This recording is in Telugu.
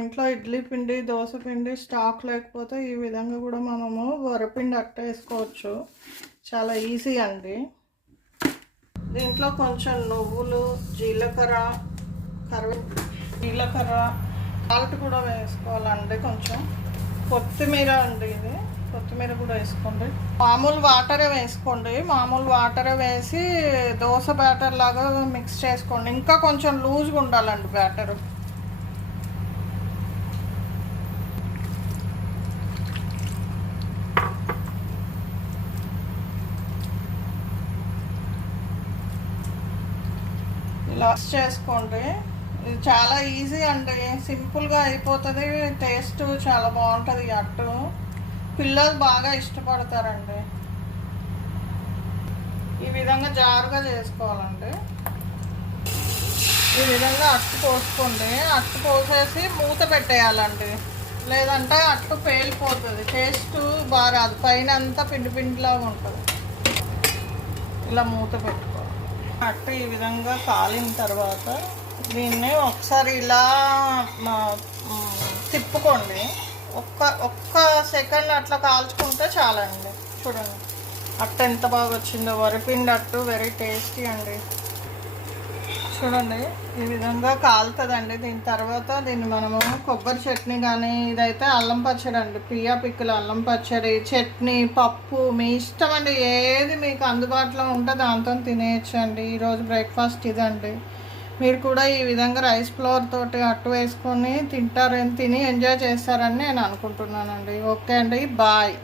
ఇంట్లో ఇడ్లీ పిండి దోశ పిండి స్టాక్ లేకపోతే ఈ విధంగా కూడా మనము వరపిండి అట్ట వేసుకోవచ్చు. చాలా ఈజీ అండి. దీంట్లో కొంచెం నువ్వులు, జీలకర్ర, జీలకర్ర, సాల్ట్ కూడా వేసుకోవాలండి. కొంచెం కొత్తిమీర అండి, ఇది కొత్తిమీర కూడా వేసుకోండి. మామూలు వాటరే వేసుకోండి. మామూలు వాటరే వేసి దోశ బ్యాటర్ లాగా మిక్స్ చేసుకోండి. ఇంకా కొంచెం లూజ్గా ఉండాలండి బ్యాటరు. ఇలా చేసుకోండి. ఇది చాలా ఈజీ అండి, సింపుల్గా అయిపోతుంది. టేస్ట్ చాలా బాగుంటుంది. అట్టు పిల్లలు బాగా ఇష్టపడతారండి. ఈ విధంగా జారుగా చేసుకోవాలండి. ఈ విధంగా అట్టు పోసుకోండి. అట్టు పోసేసి మూత పెట్టేయాలండి, లేదంటే అట్టు పేలిపోతుంది, టేస్ట్ బాగా రాదు, పైన అంతా పిండి పిండిలాగా ఉంటుంది. ఇలా మూత పెట్టుకోవాలి. అట్టు ఈ విధంగా కాలిన తర్వాత దీన్ని ఒకసారి ఇలా తిప్పుకోండి. ఒక్క సెకండ్ అట్లా కాల్చుకుంటే చాలండి. చూడండి అట్టు ఎంత బాగా వచ్చిందో. వరిపిండి అట్టు వెరీ టేస్టీ అండి. చూడండి ఈ విధంగా కాలుతుందండి. దీని తర్వాత దీన్ని మనము కొబ్బరి చట్నీ కానీ, ఇదైతే అల్లం పచ్చడి అండి, పియా పిక్కల అల్లం పచ్చడి, చట్నీ, పప్పు మీ ఇష్టం అండి. ఏది మీకు అందుబాటులో ఉంటే దాంతో తినేయచ్చండి. ఈరోజు బ్రేక్ఫాస్ట్ ఇదండి. మీరు కూడా ఈ విధంగా రైస్ ఫ్లోర్ తోటి అట్టు వేసుకొని తిని ఎంజాయ్ చేస్తారని నేను అనుకుంటున్నానండి. ఓకే అండి, బాయ్.